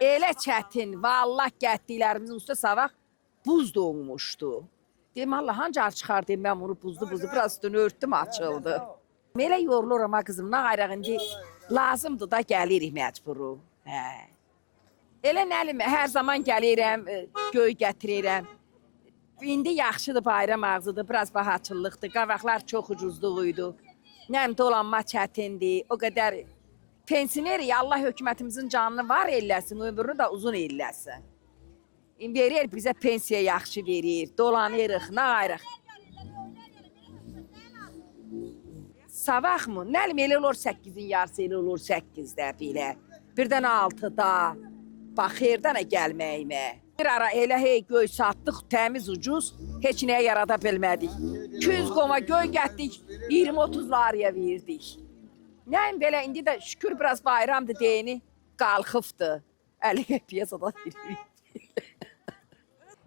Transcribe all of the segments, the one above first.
Elə çətin, vallah getdiklərimizin üstə savaq buz donmuşdu. Deyim, Allah hancar çıxar deyim, mən bunu buzlu, biraz üstünü örtdüm, açıldı. Elə yoruluram ha qızım, nə qayraq indi lazımdır da gəlirik məcburu. Hə. Elə nəlim, hər zaman gəlirəm, göy gətirirəm. İndi yaxşıdır, bayram ağzıdır, biraz bahaçılıqdır, qavaqlar çox ucuzluğuydu. Nəm dolanma çətindir, o qədər pensionerik, Allah hökumətimizin canını var eləsin, ömrünü də uzun eləsin. Verir, bizə pensiya yaxşı verir, dolanırıq, nə ayrıq. Sabah mı? Nəlim, elə olur 8-in yarısı, elə olur 8-də belə. Birdən 6-da, baxırdan gəlməyimə. Bir ara elə hey göy satdıq, təmiz ucuz, heç nəyə yarada bilmədik. 200 qoma göy gətdik, 20-30 lariyə verdik. Nəyim belə, indi də şükür biraz bayramdır deyini, qalxıbdır. 50 piyasada veririk.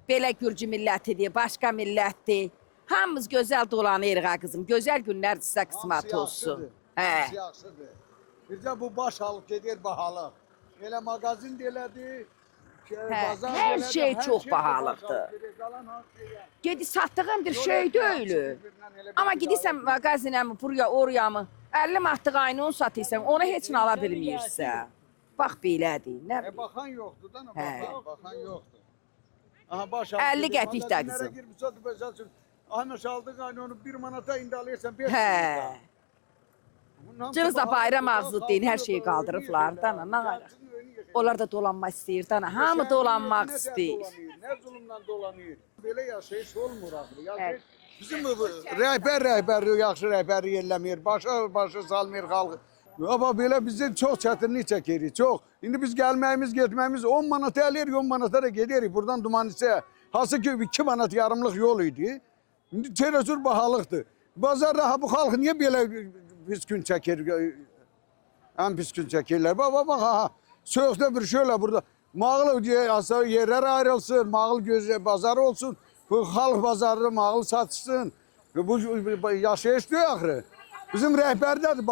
Belə Gürcü millətidir, başqa millətdir. Hamımız gözəl dolanırıq ha qızım. Gözəl günlər sizə qismət olsun. Hə. Bircə bu baş alıb gedir bahalıq. Elə mağazin də elədi. Hər şey çox bahalıqdır. Gedi satdığım bir şey deyil. Amma gidirsən mağazinə mi, buraya, oraya mı? 50 manatlık ayını 10 satırsan, onu heç nə ala bilmirsən. Bax belədir. Baxan yoxdur da, baxan yoxdur. Aha, 50 qəpik də qızım. Ahmet aldığın aynı onu 1 manata indi alırsan 5 manata. Hə. Cırız da bayram ağzı deyin, hər şeyi qaldırıblar da, nə qaraq. Onlar da dolanmaq istəyir da, hamı dolanmaq istəyir. Nə zulümlə dolanır. Belə yaşayış olmur axı. Bizim rəhbər yaxşı rəhbərlik eləmir, başı salmır xalqı. Amma belə bizim çox çətinlik çəkirik, çox. İndi biz gəlməyimiz, getməyimiz 10 manat əlir, 10 manata da gedirik buradan Dumanlisə. Hansı ki 2 manat yarımlıq yol idi. İndi çərəsür bahalıqdır. Bazarda bu xalq niyə belə pis gün çəkir? Ən pis gün çəkirlər. Bax, ha. Soyuqda bir şöyle burada. Mağıl yerler ayrılsın, mağıl bazarı olsun. Bu xalq bazarı mağıl satışsın. Bu yaşayış diyor axırı. Bizim rəhbərdədir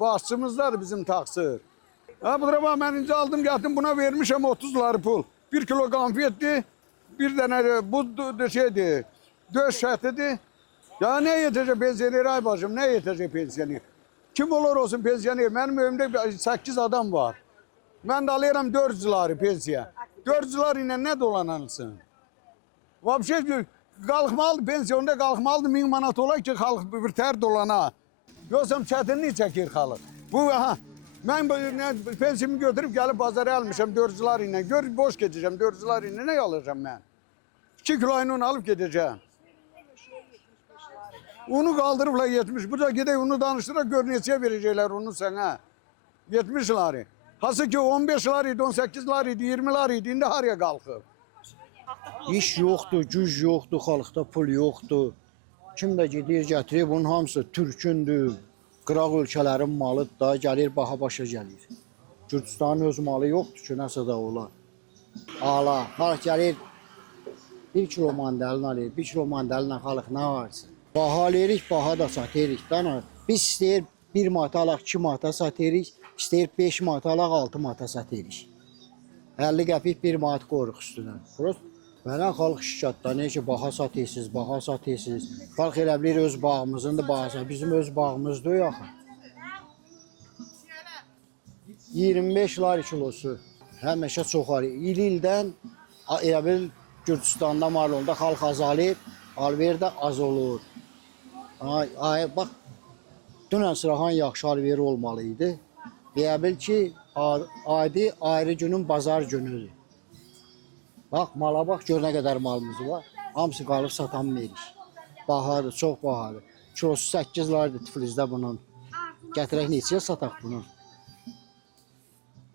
başçımızdadır bizim taksir. Ha, bu tarafa mən incə aldım, gəldim buna vermişəm 30 lari pul. 1 kilo konfetdir, bir dənə bu şeydir, döş şəhtidir. Ya ne yetecek pensioner ay bacım, ne yetecek pensioner? Kim olur olsun pensioner? Benim evimde 8 adam var. Ben de alıyorum 400 lari pensiya. 400 lari ile ne dolanırsın? Vapşe kalkmalı pensiyonda kalkmalı 1000 manat ola ki halk bir ter dolana. Yoksa çetinliği çekir halk. Bu aha. Ben pensiyonu götürüp gelip pazara almışım 400 lari ile. Gör boş gideceğim 400 lari ile ne alacağım ben? 2 kilo ayını alıp gideceğim. Unu kaldırıpla 70. Bu da gideyim unu danıştırarak gör neçeye verecekler onu sana. 70 lari. Hası ki 15 lariydi, 18 lariydi, 20 lariydi, indi haraya qalxıb. İş yoxdur, güc yoxdur, xalqda pul yoxdur. Kim də gedir, gətirir, bunun hamısı türkündür. Qıraq ölkələrin malıdır da, gəlir, baha başa gəlir. Gürcüstanın öz malı yoxdur ki, nəsə də olar. Ala, xalq gəlir, 1 kilo mandalina alır, 1 kilo mandalina xalq nə varsın? Baha alırıq, baha da satırıq. Biz istəyir 1 manata alaq, 2 manata satırıq, istəyir 5 manata alaq, 6 manata satırıq. 50 qəpik 1 manat qoyuruq üstünə. Mənə xalq şikayətdə, ne ki, baha satırsınız, baha satırsınız. Xalq elə bilir öz bağımızındır bahası, bizim öz bağımızdır yaxı. 25 lari kilosu, həmişə çox alır. İldən, elə bil Gürcüstanda, Marlonda xalq azalır, alverdə az olur. Bax, dünən sırahan yaxşı alveri olmalıydı. Deyə bil ki, adi ayrı günün bazar günüdür. Bax, mala bax, gör nə qədər malımız var. Hamısı qalıb satan verir. Bahadır, çox bahadır. Kilosu 8 laridir Tiflisdə bunun. Gətirək neçəyə sataq bunu?